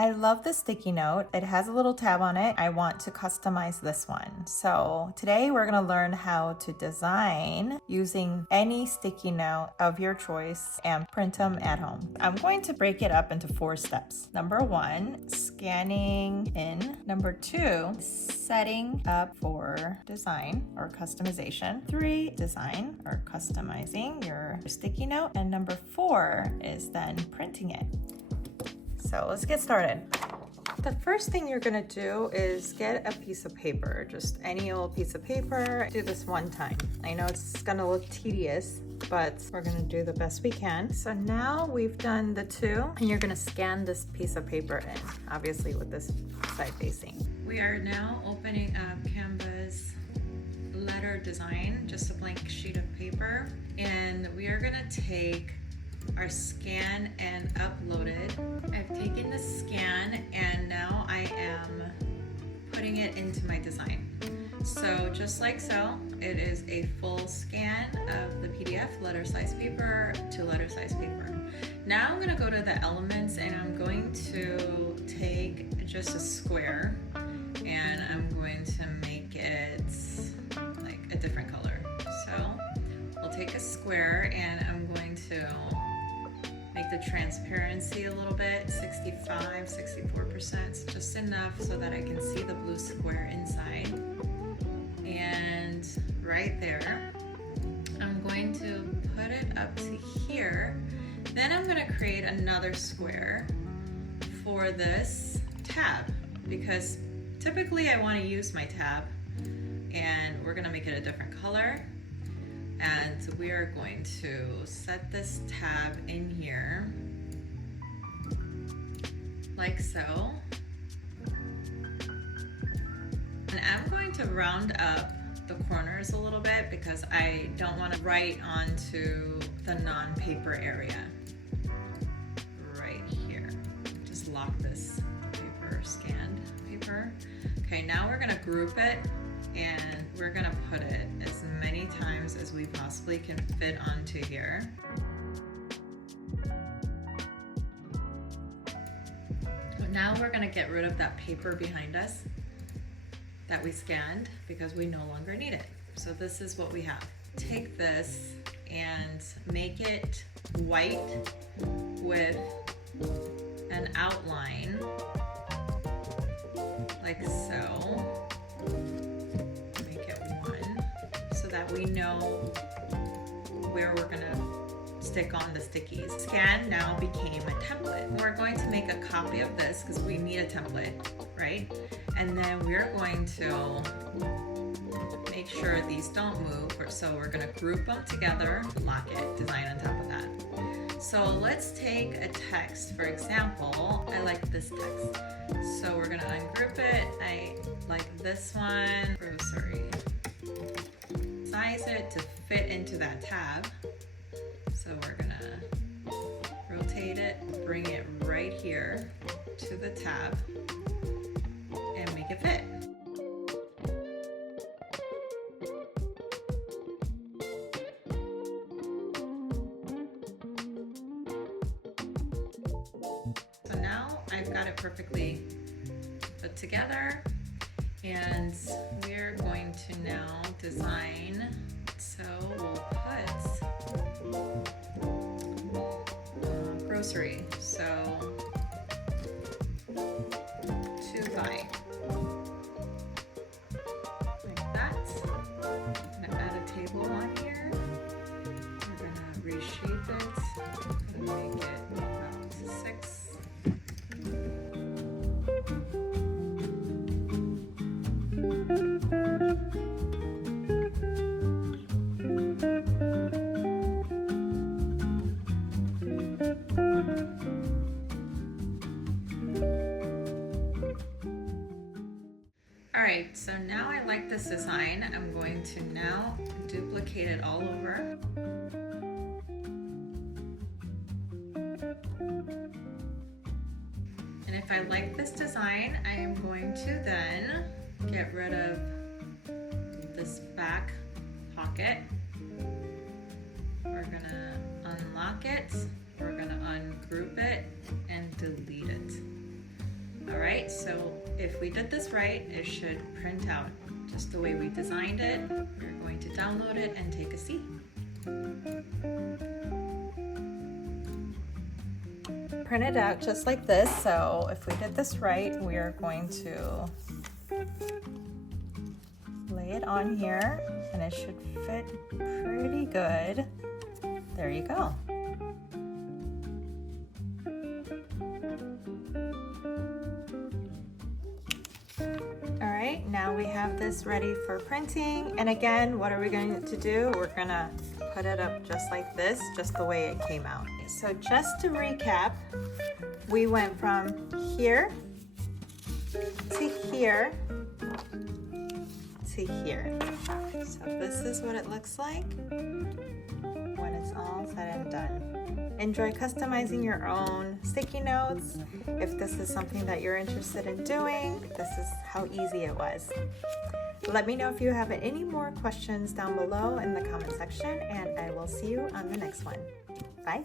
I love the sticky note. It has a little tab on it. I want to customize this one. So today we're gonna learn how to design using any sticky note of your choice and print them at home. I'm going to break it up into 4 steps. Number 1, scanning in. Number 2, setting up for design or customization. 3, design or customizing your sticky note. And number 4 is then printing it. So let's get started. The first thing you're gonna do is get a piece of paper, just any old piece of paper. Do this one time. I know it's gonna look tedious, but we're gonna do the best we can. So now we've done the 2, and you're gonna scan this piece of paper in, obviously with this side facing. We are now opening up Canva's letter design, just a blank sheet of paper, and we are gonna take our scan and upload it. I've taken the scan and now I am putting it into my design. So just like so, it is a full scan of the PDF, letter size paper to letter size paper. Now I'm gonna go to the elements and I'm going to take just a square and I'm going to make it like a different color. So we'll take a square and I'm going to make the transparency a little bit, 65, 64%, just enough so that I can see the blue square inside. And right there, I'm going to put it up to here. Then I'm gonna create another square for this tab because typically I wanna use my tab and we're gonna make it a different color. And we are going to set this tab in here, like so. And I'm going to round up the corners a little bit because I don't want to write onto the non-paper area. Right here. Just lock this paper, scanned paper. Okay, now we're gonna group it and we're gonna put it as many times as we possibly can fit onto here. Now we're gonna get rid of that paper behind us that we scanned because we no longer need it. So this is what we have. Take this and make it white with an outline like so. That we know where we're gonna stick on the stickies. Scan now became a template. We're going to make a copy of this because we need a template, right? And then we're going to make sure these don't move. So we're gonna group them together, lock it, design on top of that. So let's take a text, for example. I like this text. So we're gonna ungroup it. I like this one. Grocery. Size it to fit into that tab. So we're gonna rotate it, bring it right here to the tab and make it fit. So now I've got it perfectly put together. And we're going to now design, so we'll put grocery, so 2 by, like that. I'm gonna add a table on here. We're gonna reshape it and make it about 6. Alright, so now I like this design. I'm going to now duplicate it all over. And if I like this design, I am going to then get rid of this back pocket. We're gonna unlock it, we're gonna ungroup it and delete it. right, so if we did this right, it should print out just the way we designed it. We're going to download it and take a seat. Print it out just like this. So if we did this right, we are going to lay it on here and it should fit pretty good. There you go. Alright, now we have this ready for printing. And again, what are we going to do? We're gonna put it up just like this, just the way it came out. So just to recap, we went from here to here to here. So this is what it looks like when it's all said and done. Enjoy customizing your own sticky notes. If this is something that you're interested in doing, this is how easy it was. Let me know if you have any more questions down below in the comment section, and I will see you on the next one. Bye.